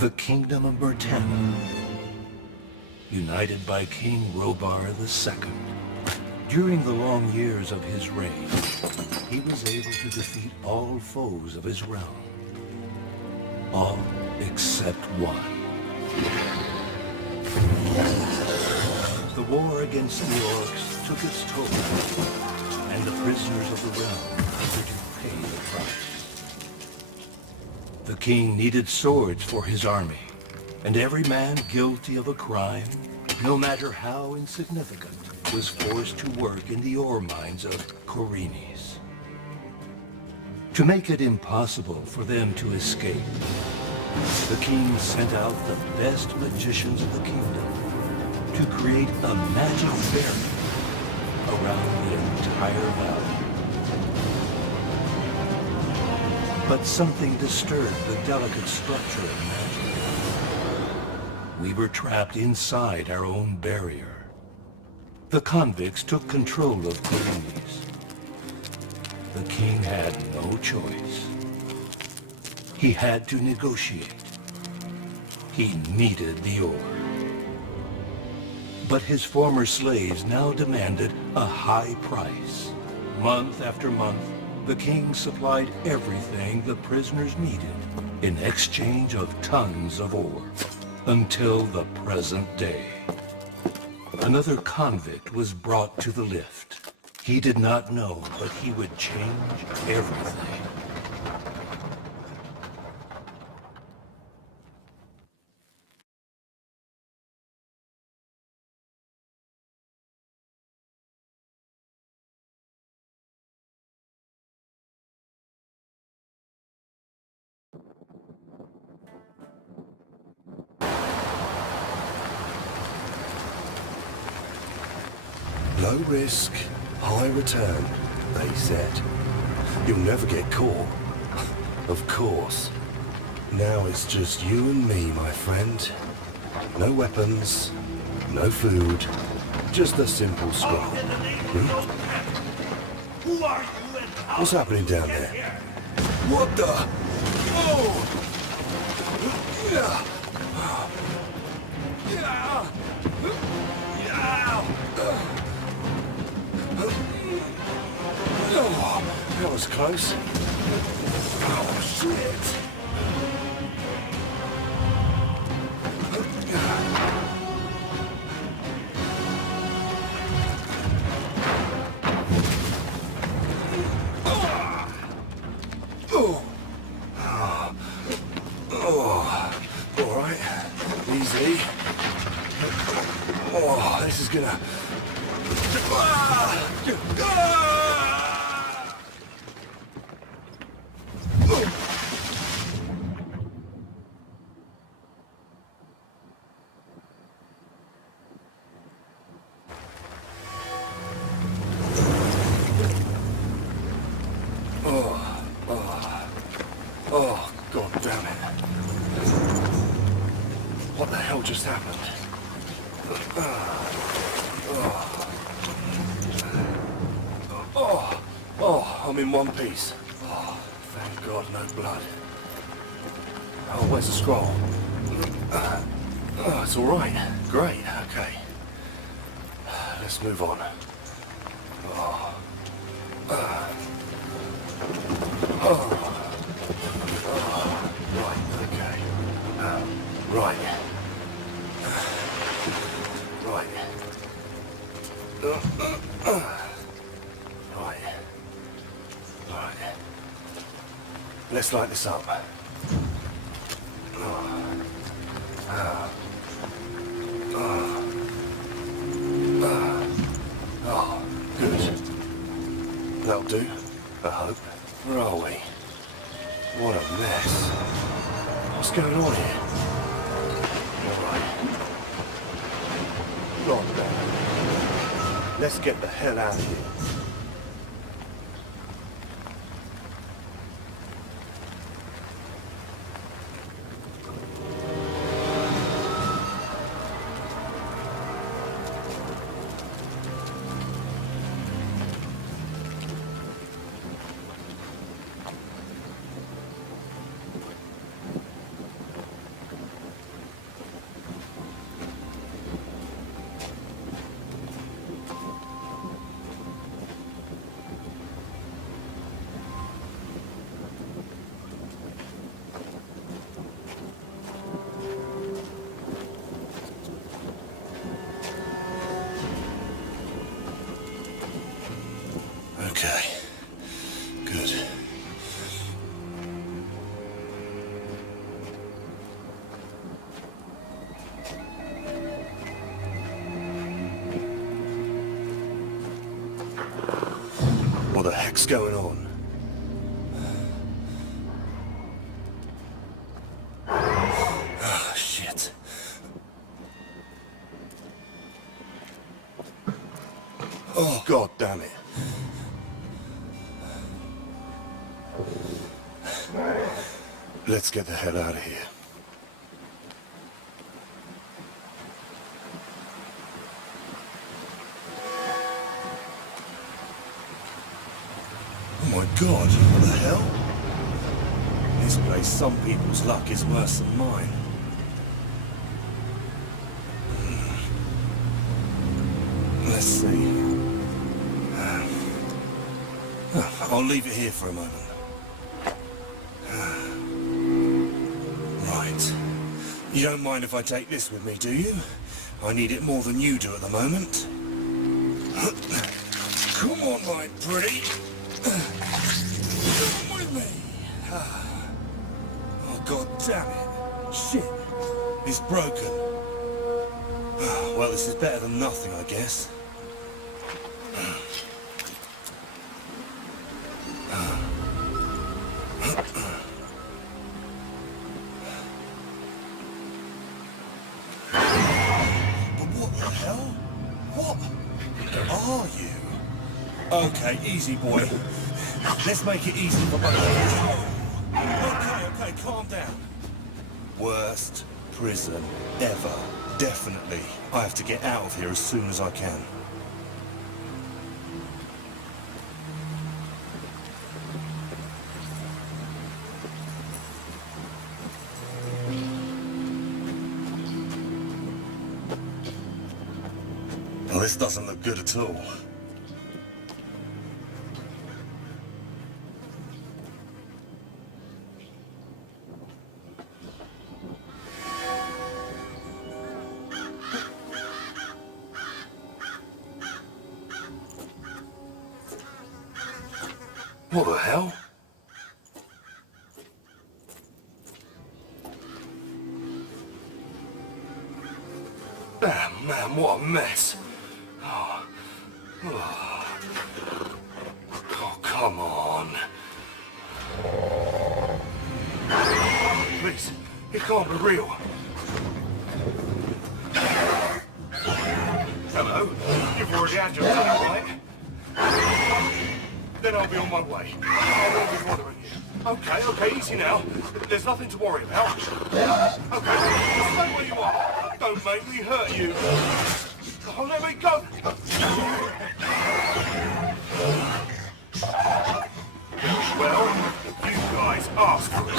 The Kingdom of Myrtana, united by King Robar II. During the long years of his reign, he was able to defeat all foes of his realm. All except one. The war against the orcs took its toll, and the prisoners of the realm had to pay the price. The king needed swords for his army, and every man guilty of a crime, no matter how insignificant, was forced to work in the ore mines of Korinis. To make it impossible for them to escape, the king sent out the best magicians of the kingdom to create a magic barrier around the entire valley. But something disturbed the delicate structure of magic. We were trapped inside our own barrier. The convicts took control of Korinis. The king had no choice. He had to negotiate. He needed the ore. But his former slaves now demanded a high price. Month after month, the king supplied everything the prisoners needed in exchange of tons of ore, until the present day. Another convict was brought to the lift. He did not know, but he would change everything. Low risk, high return, they said. You'll never get caught. Of course. Now it's just you and me, my friend. No weapons, no food, just a simple scroll. Who are you and how What's happening down there? What the? Oh! Yeah! Yeah! Oh, that was close. Oh, shit. All right. Easy. Oh, this is gonna... Oh, God damn it. What the hell just happened? Oh, I'm in one piece. Oh, thank God, no blood. Oh, where's the scroll? Oh, it's all right. Great, okay. Let's move on. Right, okay. Right. Right. Let's light this up. Oh, good. That'll do, I hope. Where are we? What a mess. What's going on here? All right. Right then. Let's get the hell out of here. What the heck's going on? Oh, shit. Oh, god damn it. Let's get the hell out of here. Oh my god, what the hell? This place, some people's luck is worse than mine. Let's see. I'll leave it here for a moment. Right. You don't mind if I take this with me, do you? I need it more than you do at the moment. Come on, my pretty. Come with me. Oh, god damn it. Shit. It's broken. Well, this is better than nothing, I guess. Okay, easy, boy. Let's make it easy for both of us. Okay, calm down. Worst prison ever. Definitely. I have to get out of here as soon as I can. Well, this doesn't look good at all. What the hell? Ah, man, what a mess. Oh. Oh, come on. Please, it can't be real. Hello? You've already had your dinner, right? Then I'll be on my way. I won't be bothering you. Okay, easy now. There's nothing to worry about. Okay, just stay where you are. Don't make me hurt you. Oh, let me go. Well, you guys asked for it.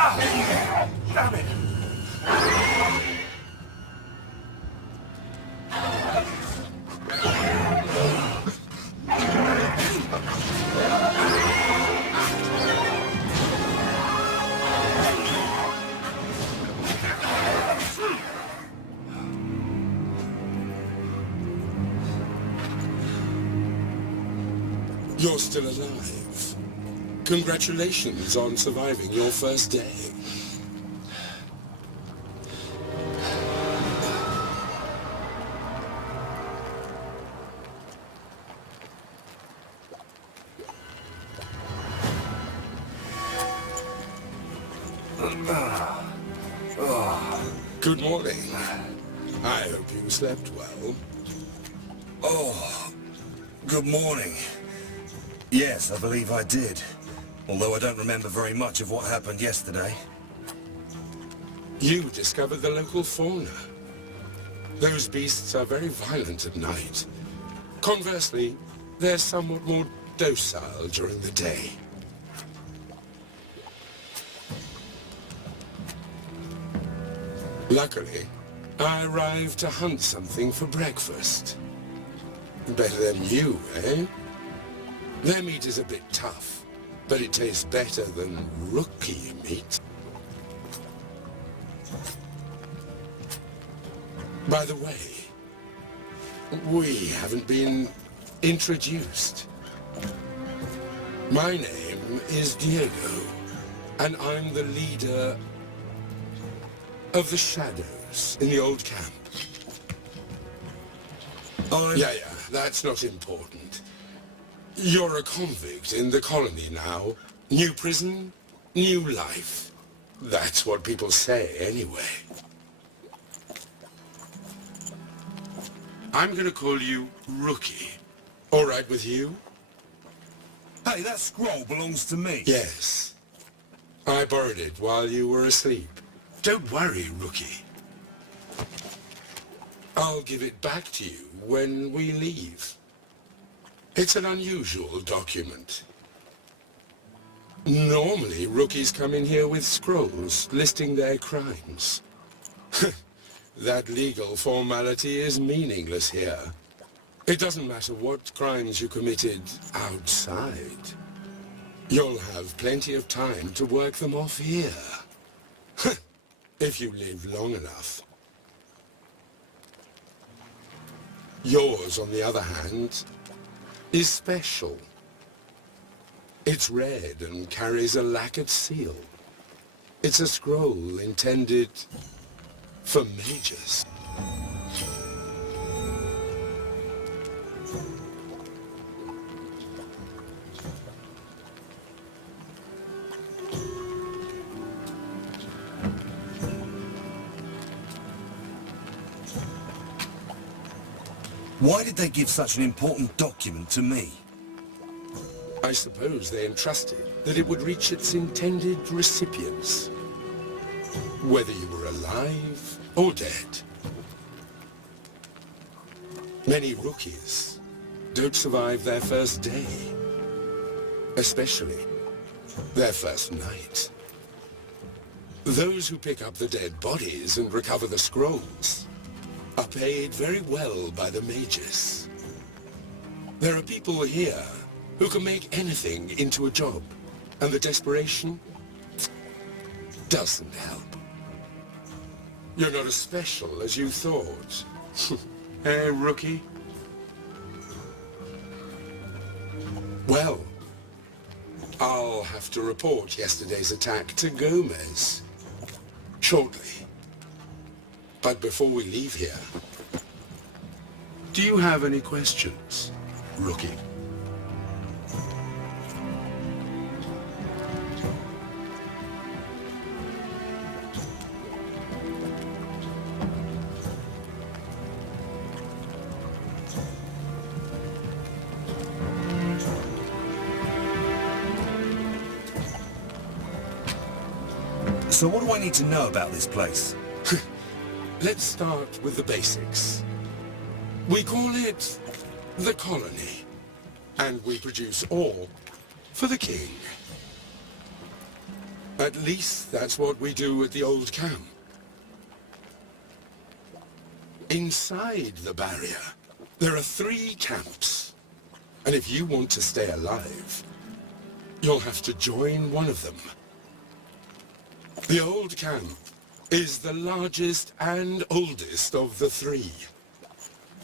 Damn it! You're still alive. Congratulations on surviving your first day. Good morning. I hope you slept well. Oh, good morning. Yes, I believe I did. Although I don't remember very much of what happened yesterday. You discovered the local fauna. Those beasts are very violent at night. Conversely, they're somewhat more docile during the day. Luckily, I arrived to hunt something for breakfast. Better than you, eh? Their meat is a bit tough, but it tastes better than rookie meat. By the way, we haven't been introduced. My name is Diego, and I'm the leader of the shadows in the old camp. Yeah, that's not important. You're a convict in the colony now. New prison, new life. That's what people say anyway. I'm gonna call you Rookie. All right with you? Hey, that scroll belongs to me. Yes. I borrowed it while you were asleep. Don't worry, Rookie. I'll give it back to you when we leave. It's an unusual document. Normally, rookies come in here with scrolls listing their crimes. That legal formality is meaningless here. It doesn't matter what crimes you committed outside. You'll have plenty of time to work them off here. If you live long enough. Yours, on the other hand, is special. It's red and carries a lacquered seal. It's a scroll intended for mages. Why did they give such an important document to me? I suppose they entrusted that it would reach its intended recipients, whether you were alive or dead. Many rookies don't survive their first day, especially their first night. Those who pick up the dead bodies and recover the scrolls are paid very well by the mages. There are people here who can make anything into a job, and the desperation doesn't help. You're not as special as you thought. Hey, Rookie? Well, I'll have to report yesterday's attack to Gomez shortly. But before we leave here, do you have any questions, Rookie? So what do I need to know about this place? Let's start with the basics. We call it the colony, and we produce ore for the king. At least that's what we do at the old camp. Inside the barrier, there are 3 camps. And if you want to stay alive, you'll have to join one of them. The old camp is the largest and oldest of the 3.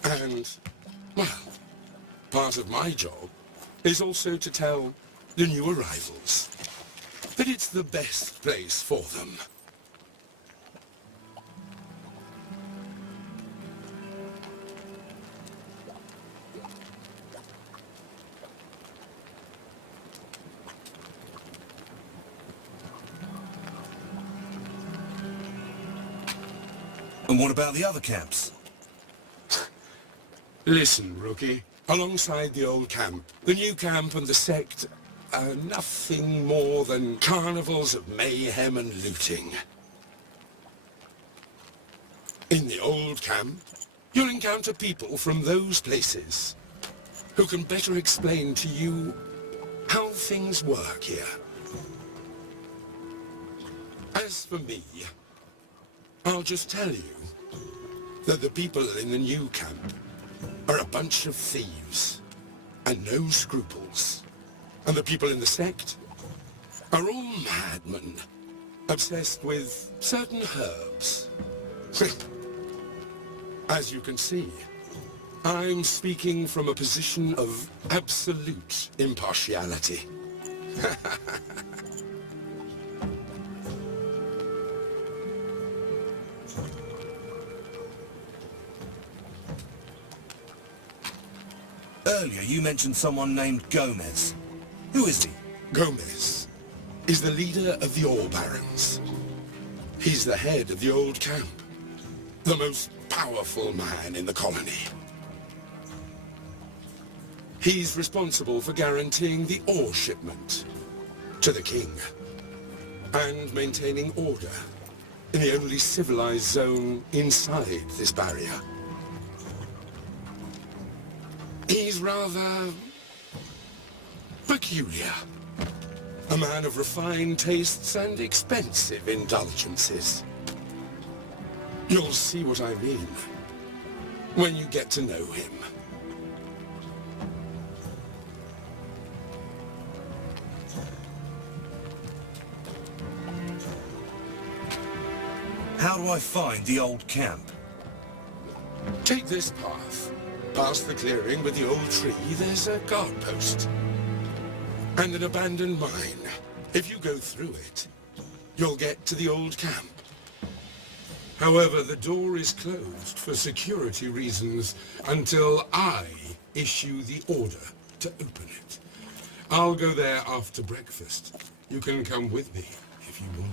And, well, part of my job is also to tell the new arrivals that it's the best place for them. And what about the other camps? Listen, rookie. Alongside the old camp, the new camp and the sect are nothing more than carnivals of mayhem and looting. In the old camp, you'll encounter people from those places who can better explain to you how things work here. As for me, I'll just tell you that the people in the new camp are a bunch of thieves and no scruples. And the people in the sect are all madmen, obsessed with certain herbs. As you can see, I'm speaking from a position of absolute impartiality. Earlier, you mentioned someone named Gomez. Who is he? Gomez is the leader of the Ore Barons. He's the head of the old camp, the most powerful man in the colony. He's responsible for guaranteeing the ore shipment to the king and maintaining order in the only civilized zone inside this barrier. He's rather peculiar. A man of refined tastes and expensive indulgences. You'll see what I mean when you get to know him. How do I find the old camp? Take this path. Past the clearing with the old tree, there's a guard post. And an abandoned mine. If you go through it, you'll get to the old camp. However, the door is closed for security reasons until I issue the order to open it. I'll go there after breakfast. You can come with me if you want.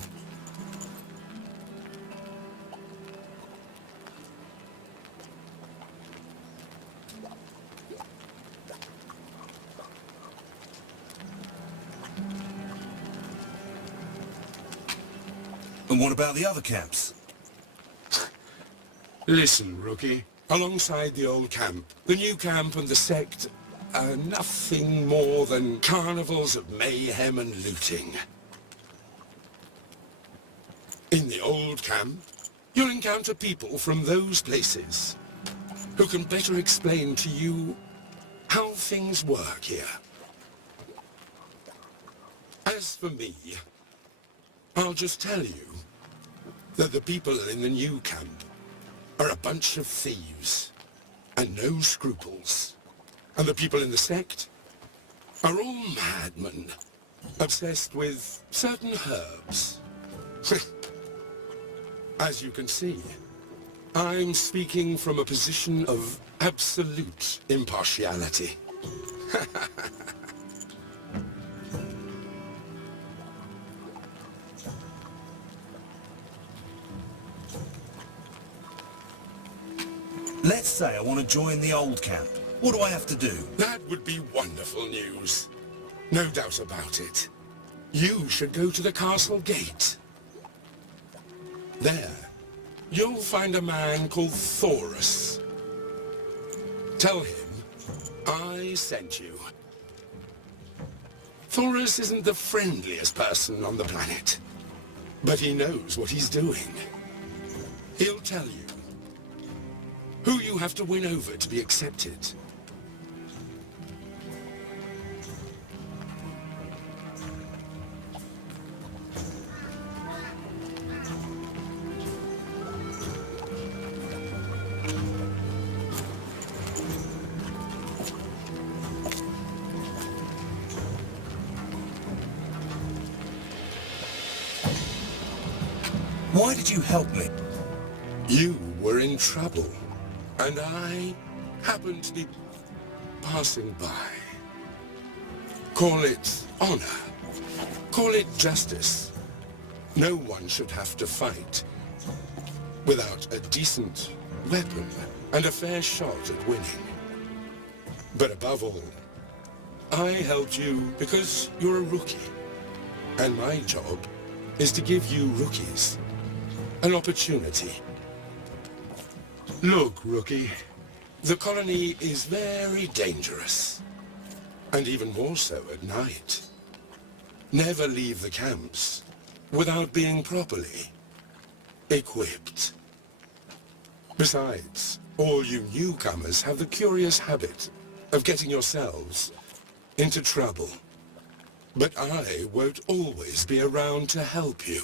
And what about the other camps? Listen, rookie. Alongside the old camp, the new camp and the sect are nothing more than carnivals of mayhem and looting. In the old camp, you'll encounter people from those places who can better explain to you how things work here. As for me, I'll just tell you that the people in the new camp are a bunch of thieves and no scruples. And the people in the sect are all madmen, obsessed with certain herbs. As you can see, I'm speaking from a position of absolute impartiality. Let's say I want to join the old camp. What do I have to do? That would be wonderful news. No doubt about it. You should go to the castle gate. There, you'll find a man called Thorus. Tell him I sent you. Thorus isn't the friendliest person on the planet. But he knows what he's doing. He'll tell you who you have to win over to be accepted. Why did you help me? You were in trouble, and I happened to be passing by. Call it honor. Call it justice. No one should have to fight without a decent weapon and a fair shot at winning. But above all, I helped you because you're a rookie. And my job is to give you rookies an opportunity. Look, rookie, the colony is very dangerous. And even more so at night. Never leave the camps without being properly equipped. Besides, all you newcomers have the curious habit of getting yourselves into trouble. But I won't always be around to help you.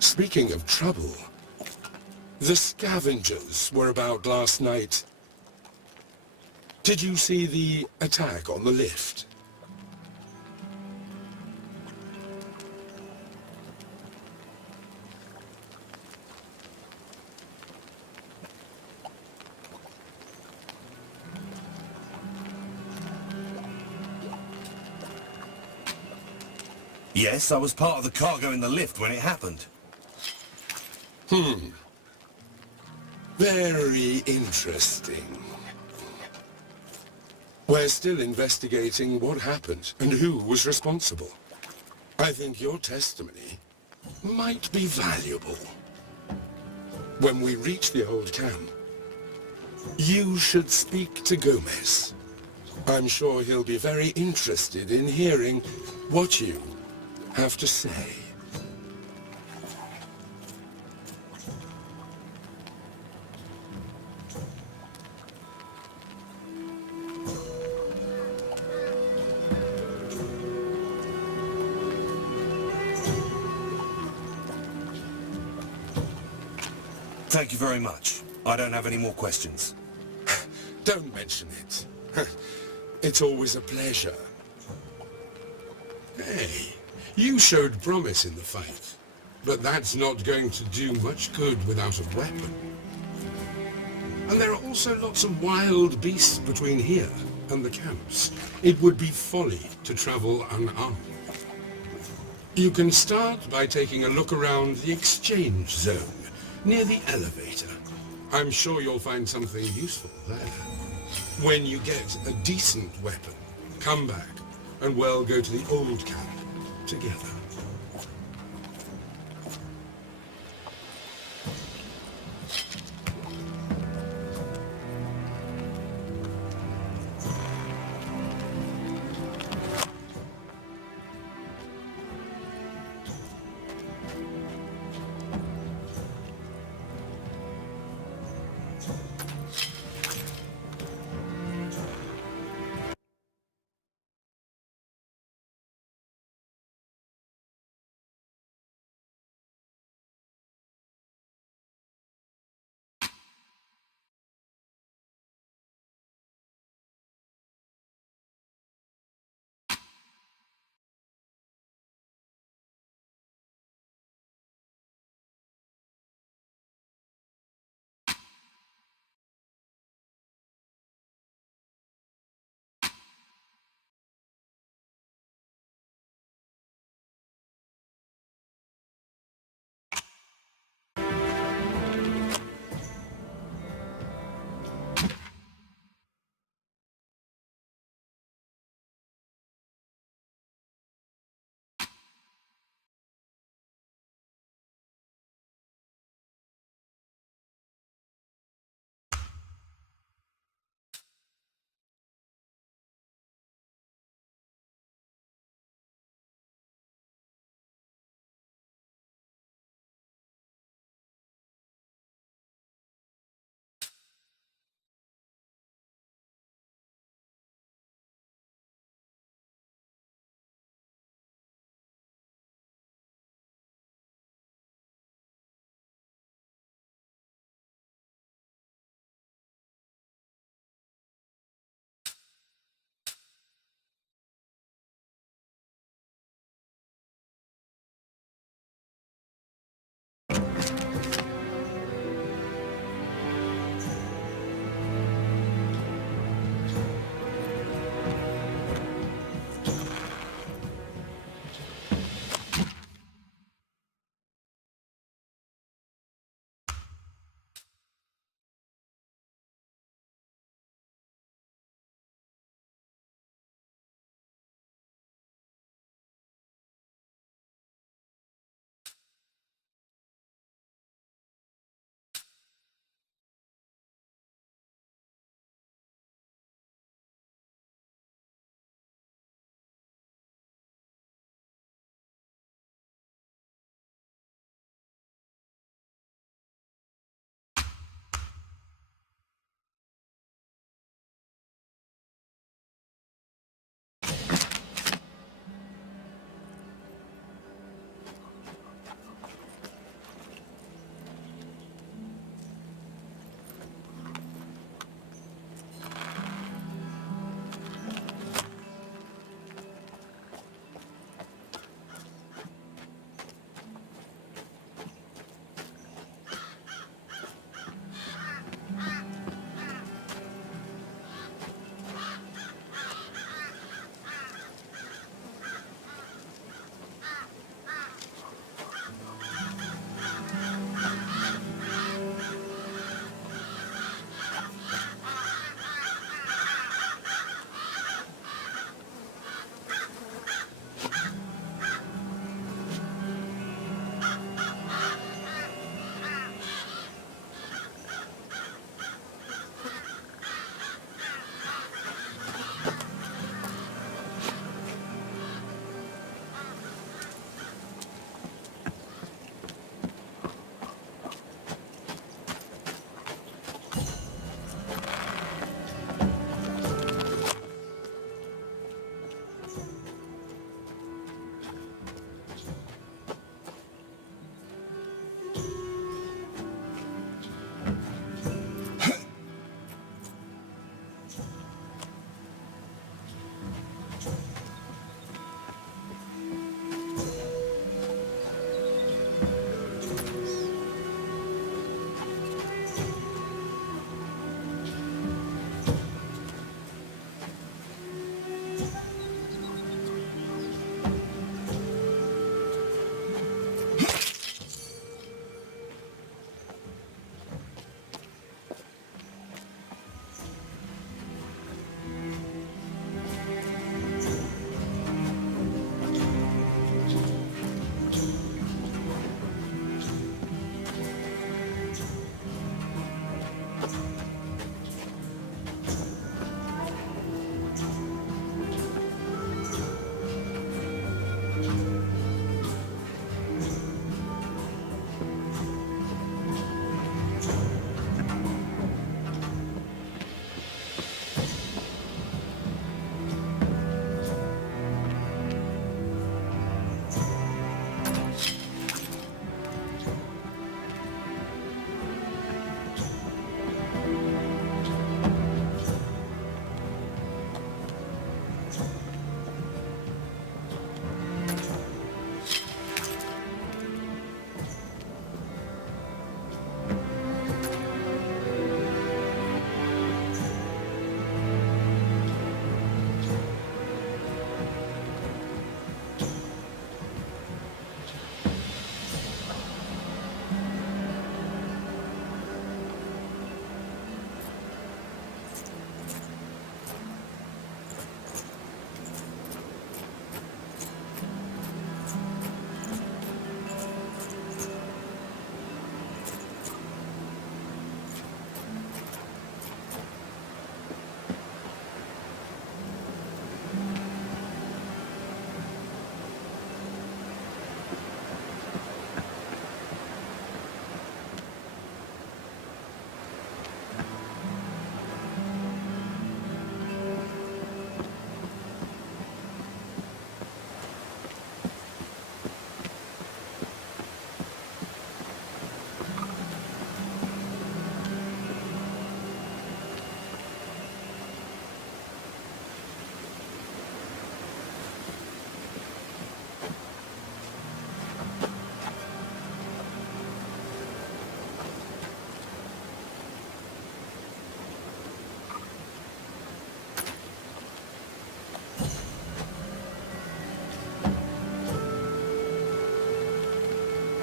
Speaking of trouble, the scavengers were about last night. Did you see the attack on the lift? Yes, I was part of the cargo in the lift when it happened. Very interesting. We're still investigating what happened and who was responsible. I think your testimony might be valuable. When we reach the old camp, you should speak to Gomez. I'm sure he'll be very interested in hearing what you have to say. Thank you very much. I don't have any more questions. Don't mention it. It's always a pleasure. Hey, you showed promise in the fight, but that's not going to do much good without a weapon. And there are also lots of wild beasts between here and the camps. It would be folly to travel unarmed. You can start by taking a look around the exchange zone, near the elevator. I'm sure you'll find something useful there. When you get a decent weapon, come back, and we'll go to the old camp together.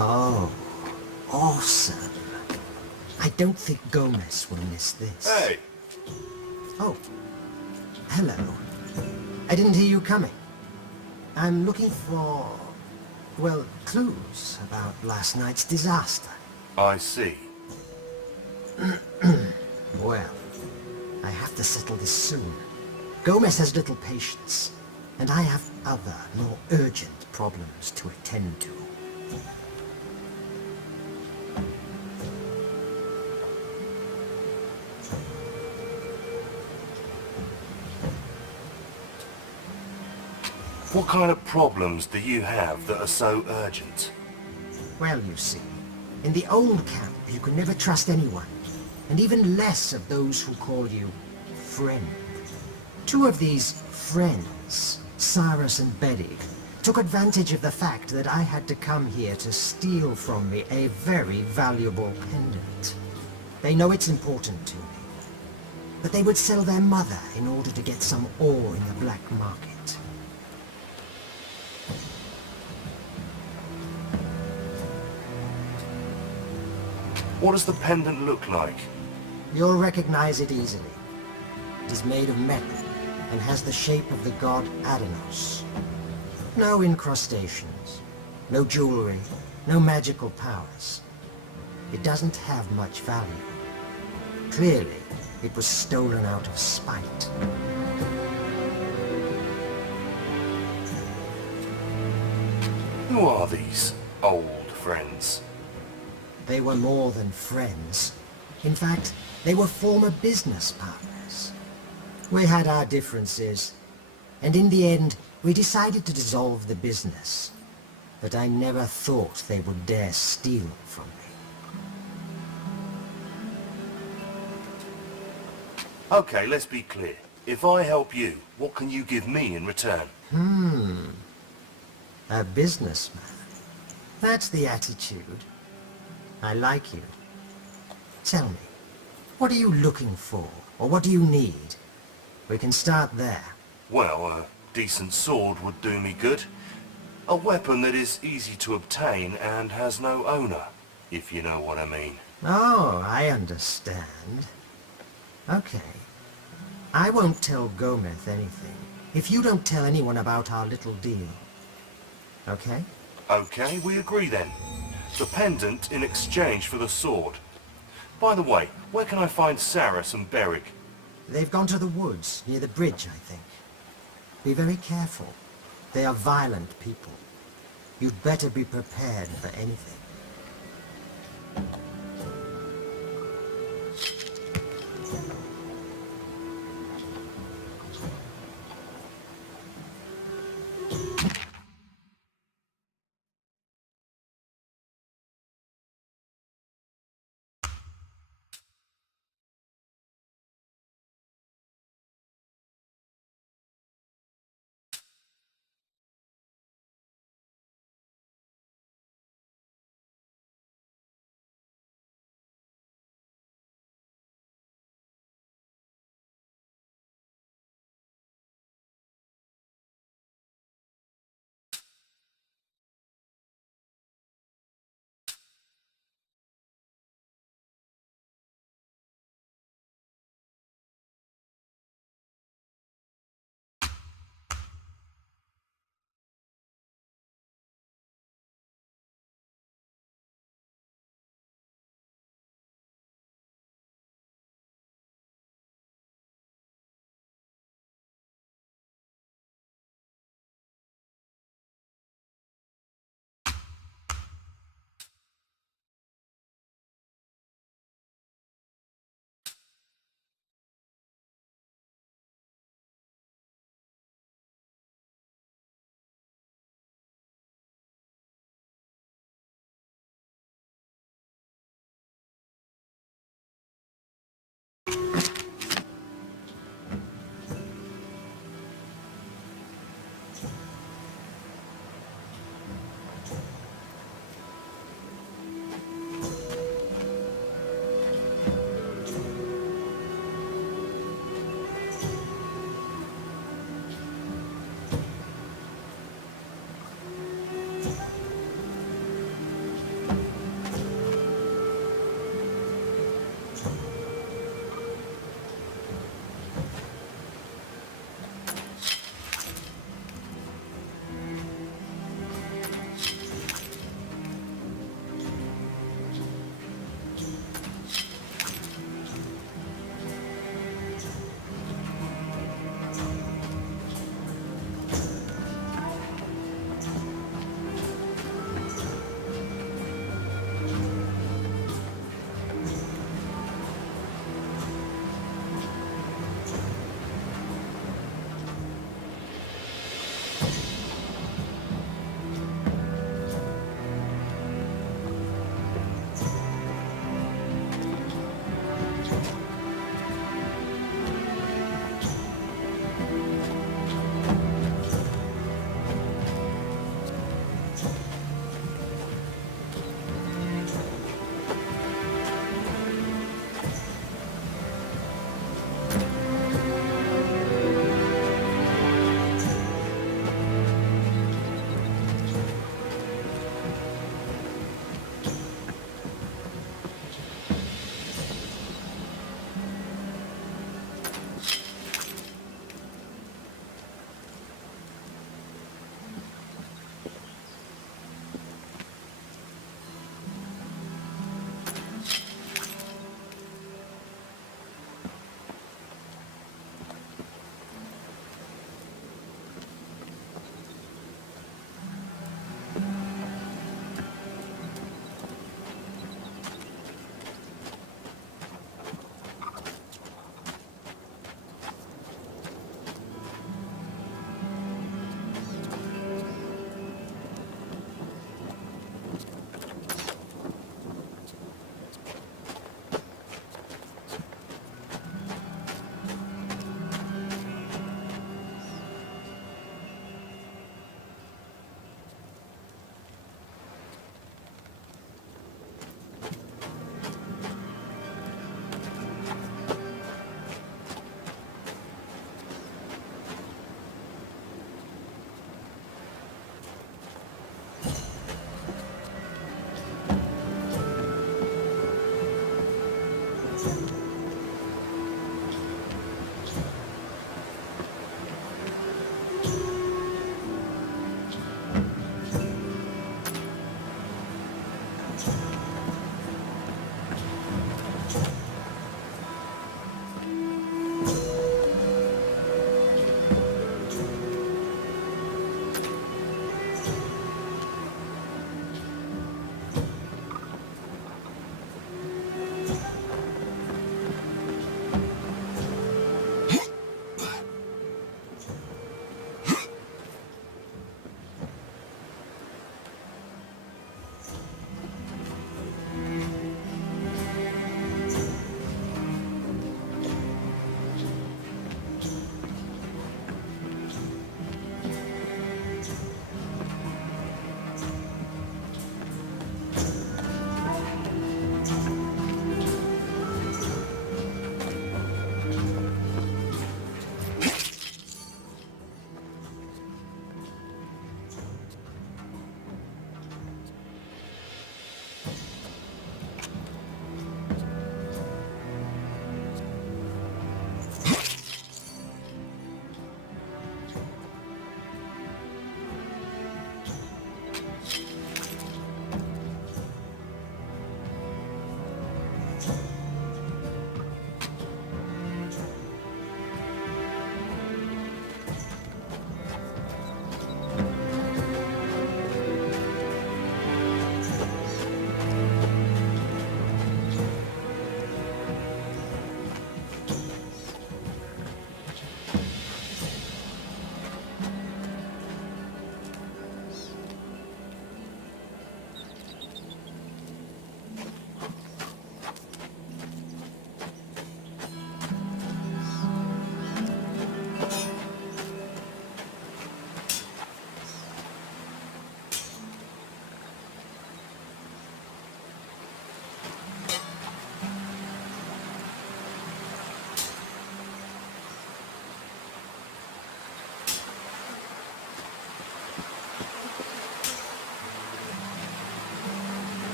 Oh, awesome. I don't think Gomez will miss this. Hey! Oh, hello. I didn't hear you coming. I'm looking for, well, clues about last night's disaster. I see. Well, I have to settle this soon. Gomez has little patience, and I have other, more urgent problems to attend to. What kind of problems do you have that are so urgent? Well, you see, in the old camp you could never trust anyone, and even less of those who call you friend. Two of these friends, Cyrus and Betty, took advantage of the fact that I had to come here to steal from me a very valuable pendant. They know it's important to me, but they would sell their mother in order to get some ore in the black market. What does the pendant look like? You'll recognize it easily. It is made of metal and has the shape of the god Adenos. No incrustations, no jewelry, no magical powers. It doesn't have much value. Clearly, it was stolen out of spite. Who are these old friends? They were more than friends. In fact, they were former business partners. We had our differences, and in the end, we decided to dissolve the business. But I never thought they would dare steal from me. Okay, let's be clear. If I help you, what can you give me in return? A businessman. That's the attitude. I like you. Tell me, what are you looking for, or what do you need? We can start there. Well, a decent sword would do me good. A weapon that is easy to obtain and has no owner, if you know what I mean. Oh, I understand. Okay. I won't tell Gomez anything, if you don't tell anyone about our little deal. Okay? Okay, we agree then. The pendant in exchange for the sword. By the way, where can I find Cyrus and Beric? They've gone to the woods, near the bridge, I think. Be very careful. They are violent people. You'd better be prepared for anything.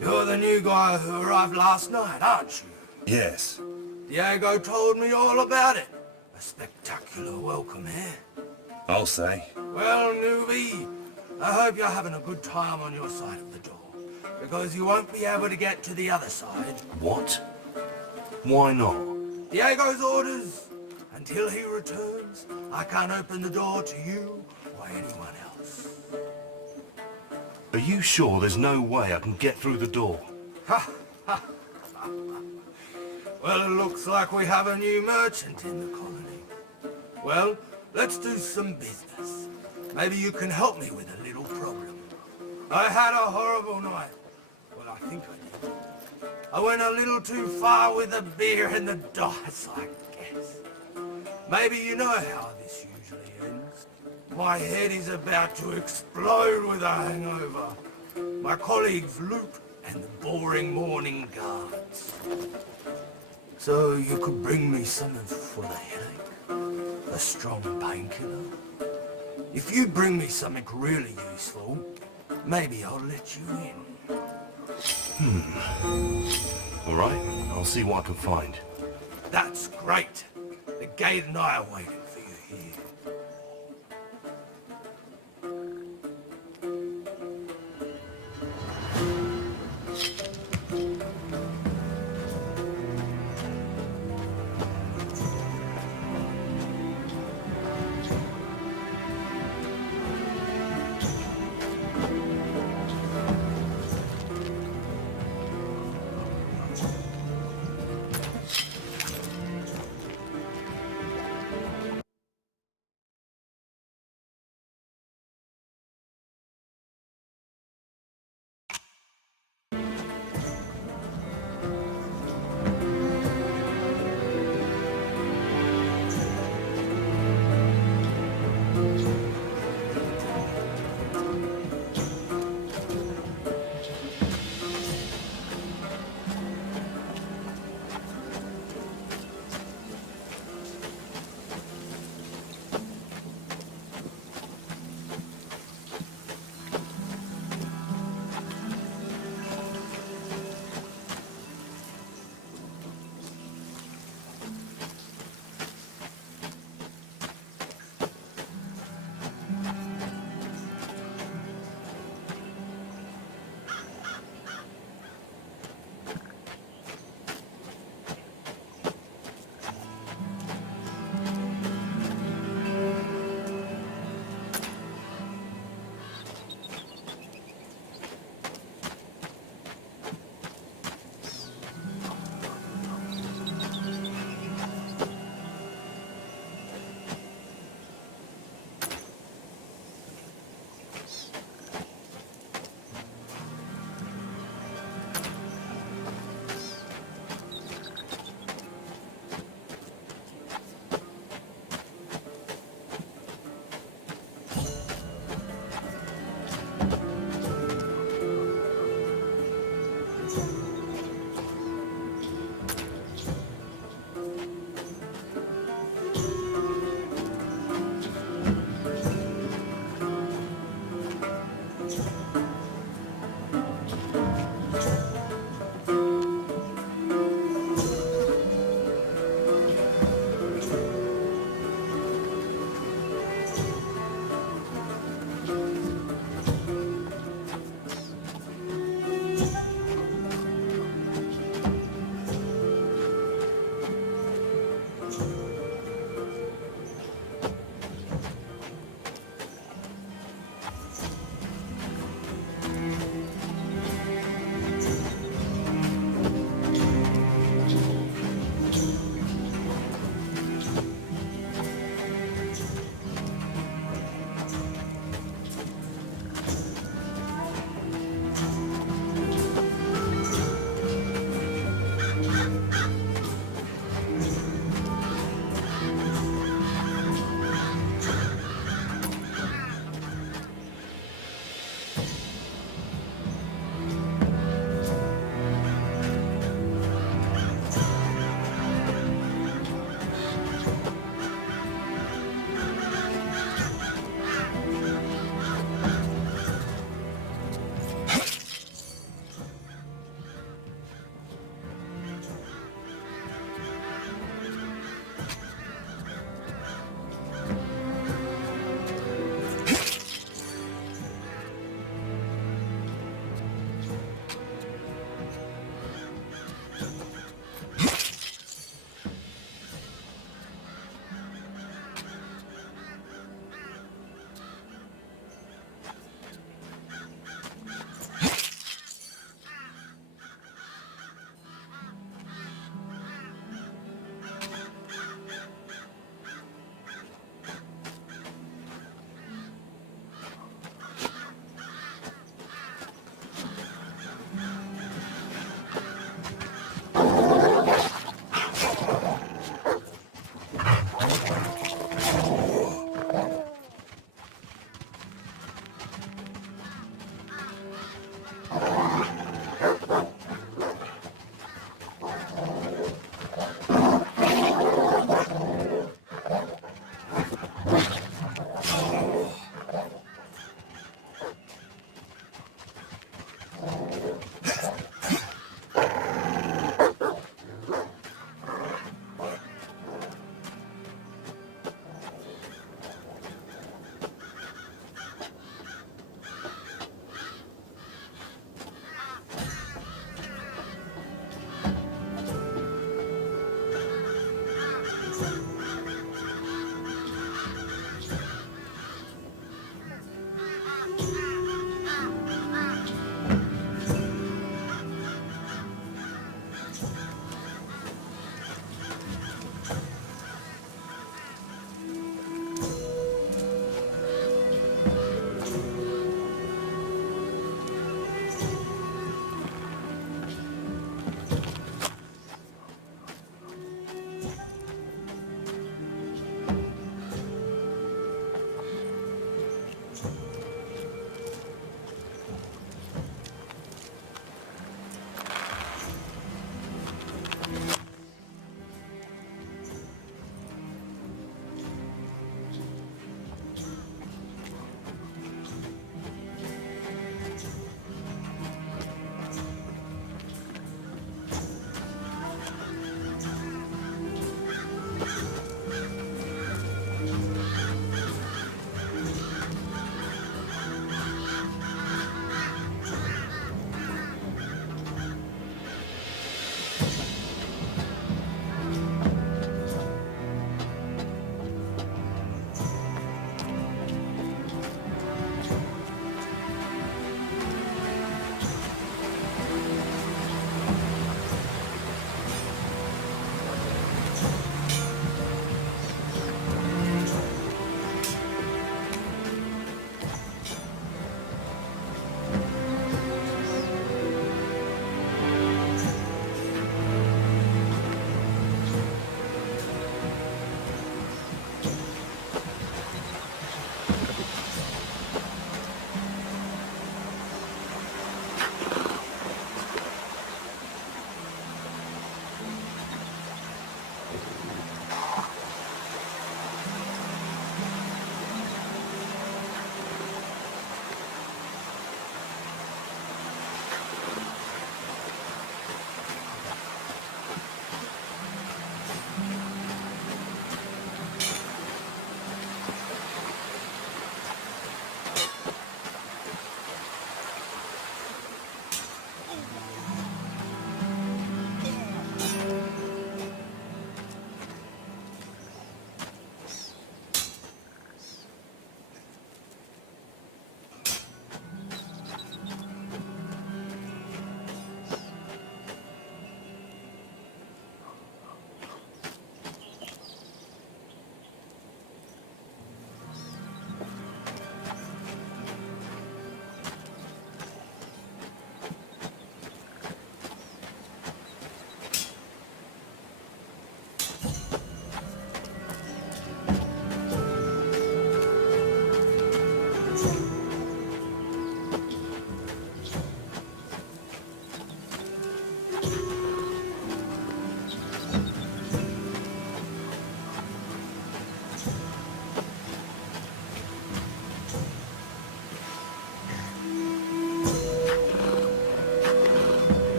You're the new guy who arrived last night, aren't you? Yes. Diego told me all about it. A spectacular welcome here. I'll say. Well, newbie, I hope you're having a good time on your side of the door, because you won't be able to get to the other side. What? Why not? Diego's orders. Until he returns, I can't open the door to you or anyone else. Are you sure there's no way I can get through the door? Well, it looks like we have a new merchant in the colony. Well, let's do some business. Maybe you can help me with a little problem. I had a horrible night. Well, I think I did. I went a little too far with the beer and the dice, I guess. Maybe you know how this usually ends. My head is about to explode with a hangover. My colleagues loot and the boring morning guards. So you could bring me something for the headache? A strong painkiller? If you bring me something really useful, maybe I'll let you in. All right, I'll see what I can find. That's great. The gate and I are waiting for you here.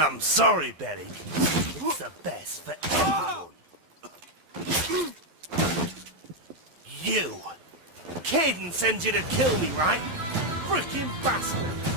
I'm sorry, Betty. It's the best for everyone. You! Caden sends you to kill me, right? Frickin' bastard!